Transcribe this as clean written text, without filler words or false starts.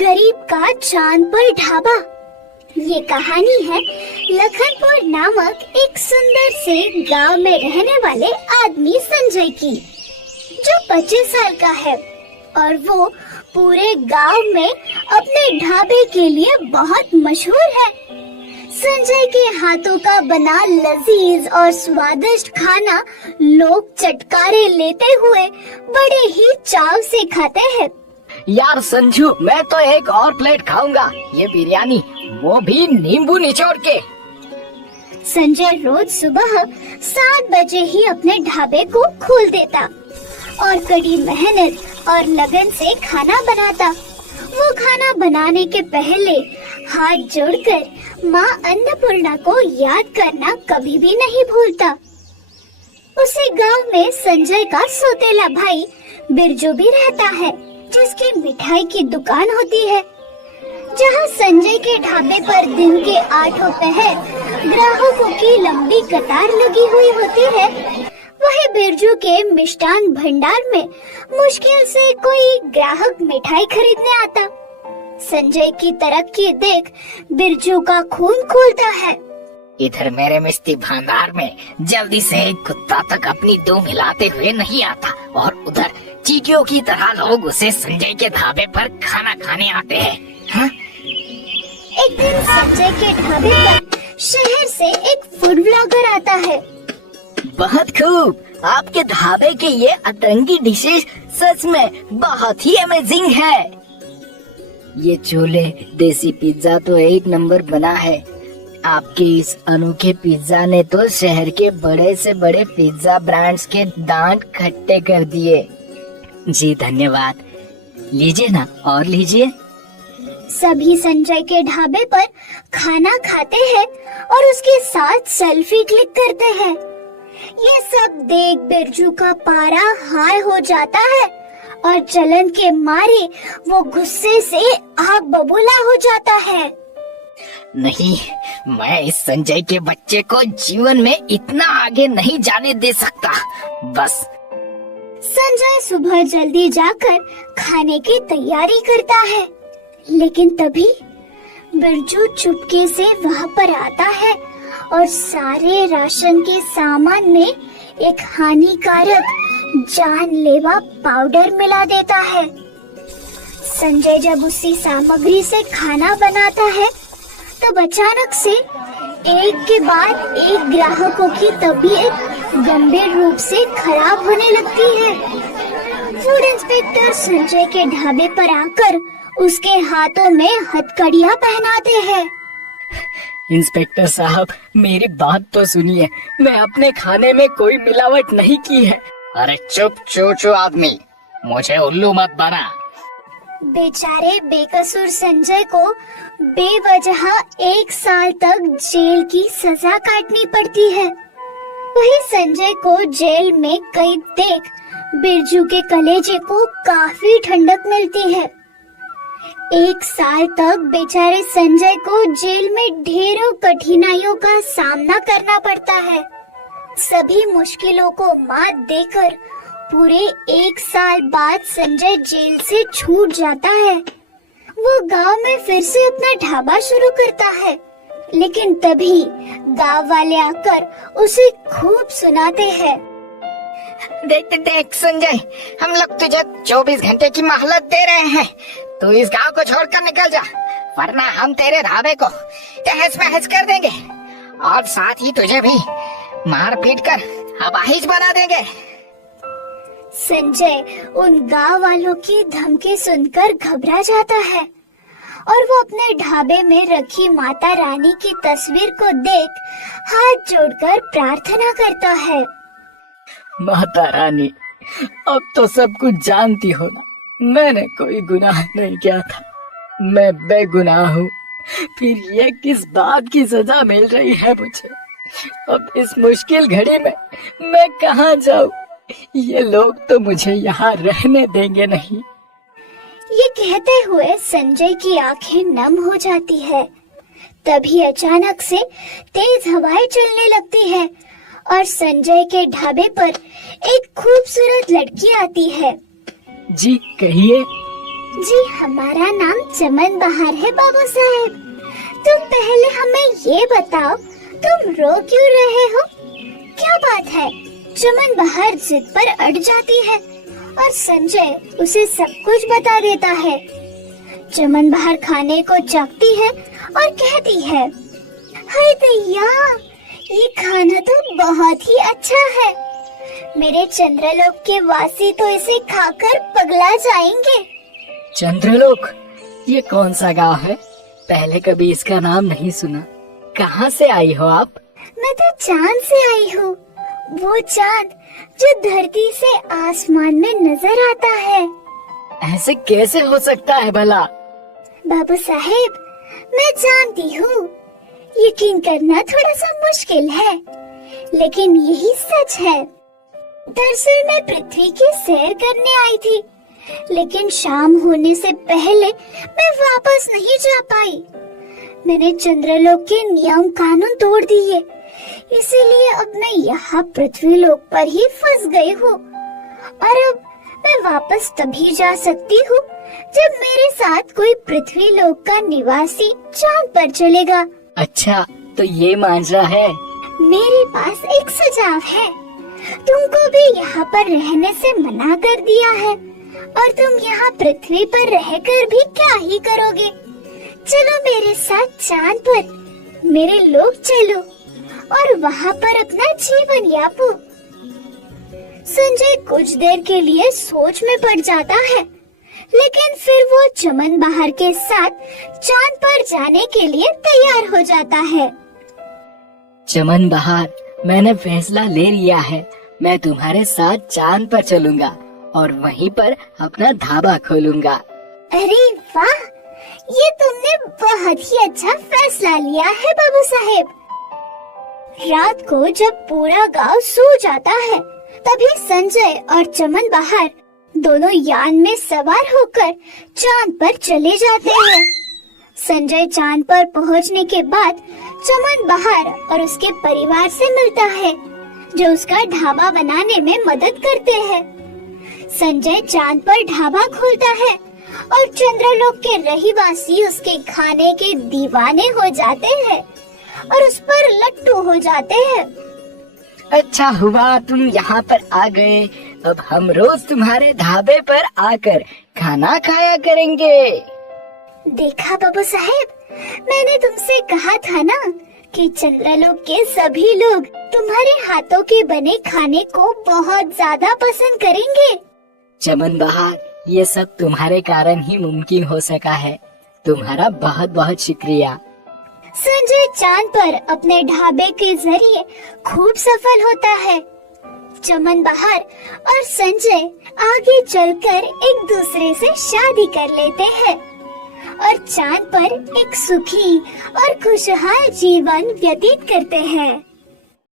गरीब का चांद पर ढाबा। ये कहानी है लखनपुर नामक एक सुंदर से गांव में रहने वाले आदमी संजय की, जो 25 साल का है और वो पूरे गांव में अपने ढाबे के लिए बहुत मशहूर है। संजय के हाथों का बना लजीज और स्वादिष्ट खाना लोग चटकारे लेते हुए बड़े ही चाव से खाते हैं। यार संजू, मैं तो एक और प्लेट खाऊंगा, ये बिरयानी, वो भी नींबू निचोड़ के। संजय रोज सुबह 7 बजे ही अपने ढाबे को खोल देता और कड़ी मेहनत और लगन से खाना बनाता। वो खाना बनाने के पहले हाथ जोड़कर माँ अन्नपूर्णा को याद करना कभी भी नहीं भूलता। उसी गांव में संजय का सौतेला भाई बिरजू भी रहता है, जिसकी मिठाई की दुकान होती है। जहां संजय के ढाबे पर दिन के 8 पहर ग्राहकों की लंबी कतार लगी हुई होती है, वही बिरजू के मिष्ठान भंडार में मुश्किल से कोई ग्राहक मिठाई खरीदने आता। संजय की तरक्की देख बिरजू का खून खौलता है। इधर मेरे मिष्टी भंडार में जल्दी से एक कुत्ता तक अपनी दुम हिलाते हुए नहीं आता, और उधर चींटियों की तरह लोग उसे संजय के ढाबे पर खाना खाने आते हैं। हाँ? एक दिन संजय के ढाबे पर शहर से एक फूड ब्लॉगर आता है। बहुत खूब, आपके ढाबे के ये अतरंगी डिशेस सच में बहुत ही अमेजिंग है। ये छोले देसी पिज्जा तो एक नंबर बना है। आपके इस अनोखे पिज्जा ने तो शहर के बड़े से बड़े पिज्जा ब्रांड्स के दांत खट्टे कर दिए। जी धन्यवाद, लीजिए ना और लीजिए। सभी संजय के ढाबे पर खाना खाते हैं और उसके साथ सेल्फी क्लिक करते हैं। ये सब देख बिरजू का पारा हाई हो जाता है और जलन के मारे वो गुस्से से आग बबूला हो जाता है। नहीं, मैं इस संजय के बच्चे को जीवन में इतना आगे नहीं जाने दे सकता। बस। संजय सुबह जल्दी जाकर खाने की तैयारी करता है, लेकिन तभी बिरजू चुपके से वहाँ पर आता है और सारे राशन के सामान में एक हानिकारक जानलेवा पाउडर मिला देता है। संजय जब उसी सामग्री से खाना बनाता है, तब अचानक से एक के बाद एक ग्राहकों की तबीयत गंभीर रूप से खराब होने लगती है। फूड इंस्पेक्टर संजय के ढाबे पर आकर उसके हाथों में हथकड़ियां पहनाते हैं। इंस्पेक्टर साहब, मेरी बात तो सुनिए, मैं अपने खाने में कोई मिलावट नहीं की है। अरे चुप चूचू आदमी, मुझे उल्लू मत बना। बेचारे बेकसूर संजय को बेवजह 1 साल तक जेल की सजा काटनी पड़ती है। वही संजय को जेल में कैद देख बिरजू के कलेजे को काफी ठंडक मिलती है। 1 साल तक बेचारे संजय को जेल में ढेरों कठिनाइयों का सामना करना पड़ता है। सभी मुश्किलों को मात देकर पूरे 1 साल बाद संजय जेल से छूट जाता है। वो गांव में फिर से अपना ढाबा शुरू करता है, लेकिन तभी गांव वाले आकर उसे खूब सुनाते हैं। देख देख संजय, हम लोग तुझे 24 घंटे की मोहलत दे रहे हैं। तू इस गांव को छोड़कर निकल जा, वरना हम तेरे ढाबे को तहस महस कर देंगे और साथ ही तुझे भी मार पीट कर अपाहिज बना देंगे। संजय उन गांव वालों की धमकी सुनकर घबरा जाता है और वो अपने ढाबे में रखी माता रानी की तस्वीर को देख हाथ जोड़कर प्रार्थना करता है। माता रानी, अब तो सब कुछ जानती हो ना, मैंने कोई गुनाह नहीं किया था, मैं बेगुनाह हूँ। फिर ये किस बात की सजा मिल रही है मुझे? अब इस मुश्किल घड़ी में मैं कहाँ जाऊँ? ये लोग तो मुझे यहाँ रहने देंगे नहीं। ये कहते हुए संजय की आंखें नम हो जाती है। तभी अचानक से तेज हवाएं चलने लगती है और संजय के ढाबे पर एक खूबसूरत लड़की आती है। जी कहिए। जी हमारा नाम चमन बहार है बाबू साहेब। तुम पहले हमें ये बताओ, तुम रो क्यों रहे हो? क्या बात है? चमन बहार जिद पर अड़ जाती है और संजय उसे सब कुछ बता देता है। चमन बहार खाने को चाखती है और कहती है, हाय दैया, ये खाना तो बहुत ही अच्छा है। मेरे चंद्रलोक के वासी तो इसे खाकर पगला जाएंगे। चंद्रलोक? ये कौन सा गांव है? पहले कभी इसका नाम नहीं सुना। कहाँ से आई हो आप? मैं तो चांद से आई हूँ, वो चांद जो धरती से आसमान में नजर आता है। ऐसे कैसे हो सकता है भला? बाबू साहेब, मैं जानती हूँ यकीन करना थोड़ा सा मुश्किल है, लेकिन यही सच है। दरअसल मैं पृथ्वी की सैर करने आई थी, लेकिन शाम होने से पहले मैं वापस नहीं जा पाई। मैंने चंद्रलोक के नियम कानून तोड़ दिए, इसीलिए अब मैं यहाँ पृथ्वी लोक पर ही फंस गई हूँ। और अब मैं वापस तभी जा सकती हूँ जब मेरे साथ कोई पृथ्वी लोक का निवासी चांद पर चलेगा। अच्छा, तो ये मांझा है? मेरे पास एक सुझाव है। तुमको भी यहाँ पर रहने से मना कर दिया है, और तुम यहाँ पृथ्वी पर रहकर भी क्या ही करोगे? चलो मेरे साथ चांद पर, मेरे लोग चलो और वहाँ पर अपना जीवन यापो। संजय कुछ देर के लिए सोच में पड़ जाता है, लेकिन फिर वो चमन बहार के साथ चांद पर जाने के लिए तैयार हो जाता है। चमन बहार, मैंने फैसला ले लिया है। मैं तुम्हारे साथ चांद पर चलूंगा और वहीं पर अपना ढाबा खोलूंगा। अरे वाह, ये तुमने बहुत ही अच्छा फैसला लिया है बाबू साहेब। रात को जब पूरा गांव सो जाता है, तभी संजय और चमन बहार दोनों यान में सवार होकर चांद पर चले जाते हैं। संजय चांद पर पहुंचने के बाद चमन बहार और उसके परिवार से मिलता है, जो उसका ढाबा बनाने में मदद करते हैं। संजय चांद पर ढाबा खोलता है और चंद्रलोक के रहीवासी उसके खाने के दीवाने हो जाते हैं और उस पर लट्टू हो जाते हैं। अच्छा हुआ तुम यहाँ पर आ गए। अब हम रोज तुम्हारे ढाबे पर आकर खाना खाया करेंगे। देखा बाबू साहेब, मैंने तुमसे कहा था ना कि चंद्रलोक के सभी लोग तुम्हारे हाथों के बने खाने को बहुत ज्यादा पसंद करेंगे। चमन बहार, ये सब तुम्हारे कारण ही मुमकिन हो सका है। तुम्हारा बहुत बहुत शुक्रिया। संजय चांद पर अपने ढाबे के जरिए खूब सफल होता है। चमन बहार और संजय आगे चलकर एक दूसरे से शादी कर लेते हैं और चांद पर एक सुखी और खुशहाल जीवन व्यतीत करते हैं।